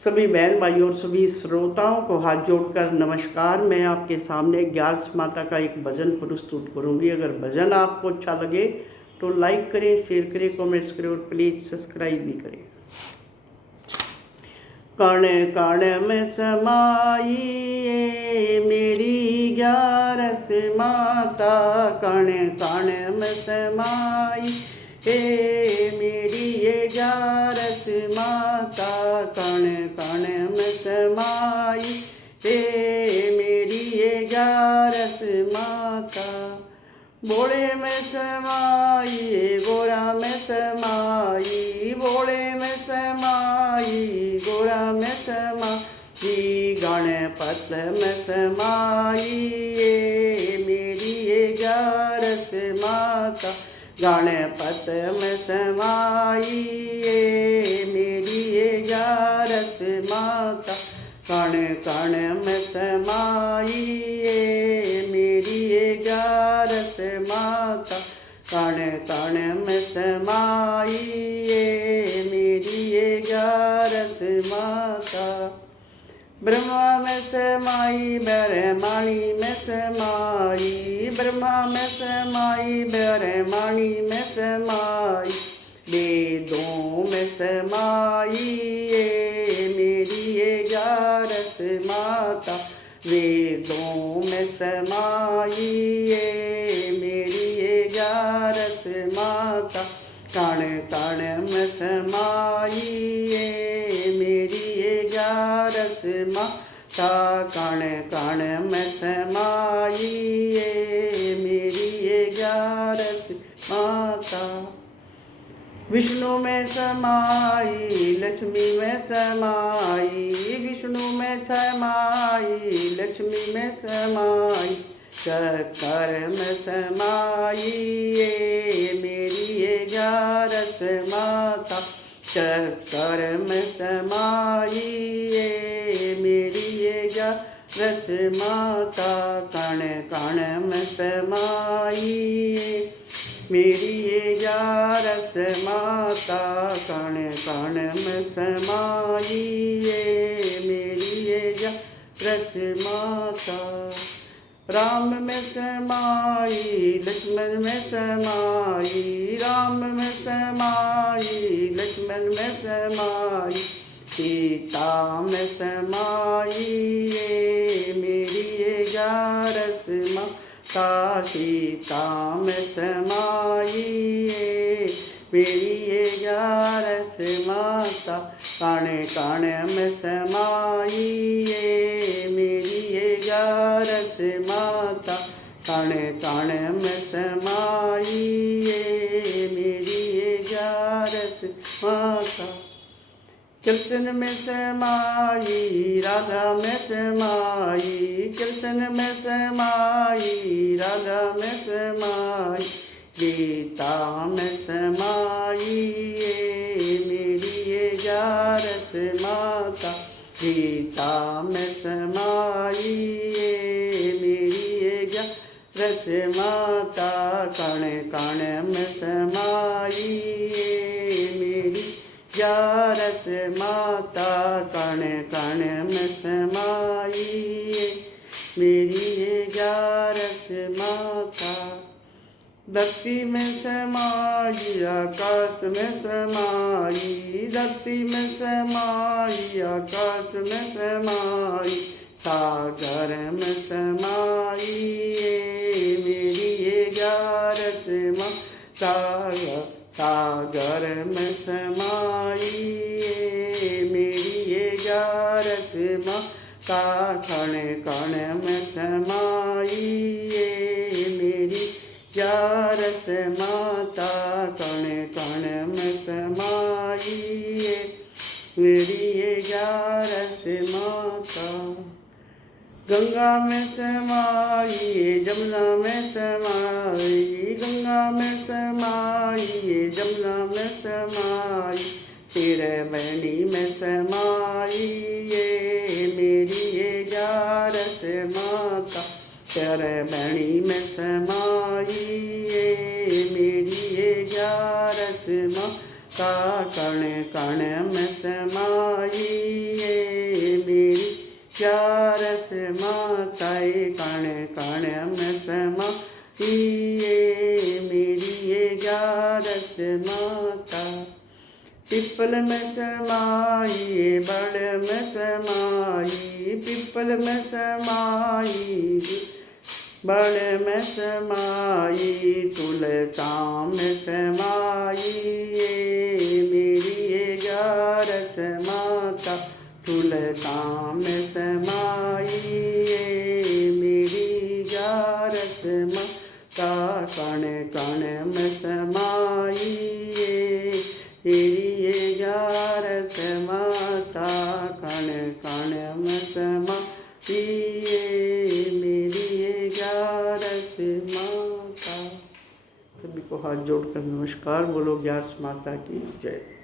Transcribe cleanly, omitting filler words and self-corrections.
सभी बहन भाइयों और सभी श्रोताओं को हाथ जोड़कर नमस्कार। मैं आपके सामने 11 माता का एक भजन प्रस्तुत करूंगी। अगर भजन आपको अच्छा लगे तो लाइक करें, शेयर करें, कमेंट्स करें और प्लीज़ सब्सक्राइब भी करें। कण कण में समाई मेरी 11 माता, कण कण में समाई मेरी ये 11 माता, कण कण में समाई मेरी ये 11 माता। बोले में समाई गोरा में समाई, बोले में समाई गोरा में समाई, गणपत में समाई मेरी ये 11 माता, गणपत में समाई मेरी ये 11 माता, कण कण में समाई मेरी ये 11 माता, कण कण में समाई मेरी ये 11 माता। ब्रह्मा में समाई ब्रह्मणी में समाई, ब्रह्मा में समाई ब्रह्मणी में समाई, वेदों में समाई मेरी ये 11 माता, वेदों में समाई मेरी ये 11 माता, कण कण में समाई मेरी ये 11 माता, कण कण में समाई मेरी ये 11 माता। विष्णु में समाई लक्ष्मी में समाई, विष्णु में समाई लक्ष्मी में समाई, चक्कर में समाई मेरी ये 11 माता, चक्कर में समाई मेरी ये 11 माता, कण कण में समाई मेरी ये 11 माता, कण कण में समाई मेरी ये 11 माता। राम में समाई लक्ष्मण में समाई, राम में समाई लक्ष्मण में समाई, सीता में समाई मेरी ये 11 माता, सीता में समाई मेरी ये 11 माता, कण कण में समाई मेरी ये 11 माता, कण कण में समाई मेरी ये 11 माता। कृष्ण में समाई राधा में समाई, कृष्ण में समाई राधा में समाई, गीता में समाई मेरी ये 11 माता, गीता में समाई मेरी ये 11 माता, कण कण में समाई मेरी 11 माता, कण कण में समाई मेरी ये 11 माता। धरती में समाई आकाश में समाई, धरती में समाई आकाश में समाई, सागर में समाई मेरी ये 11 माता, सागर में समाई मेरी ये 11 माता, कण कण में समाई मेरी 11 माता, कण कण में समाई मेरी ये 11 माता। गंगा में समाई जमुना में समाई, गंगा में समाई जमुना में समाई, त्रिवेणी में समाई मेरी ये 11 माता, त्रिवेणी में समाई मेरी ये 11 माता, कण कण में समाई ग्यारस माताए कण कण में समाई मेरी ये ग्यारस माता। पिपल में समाई बड़ में समाई पिपल में समाई बड़ में समाई तुलसा में समाई मेरी ये ग्यारस माता। तुलसा में समाई मेरी ग्यारस माता। कण कण में समाई मेरी ये ग्यारस माता। कण कण में समाई मेरी ये ग्यारस माता। सभी को हाथ जोड़कर नमस्कार। बोलो ग्यारस माता की जय।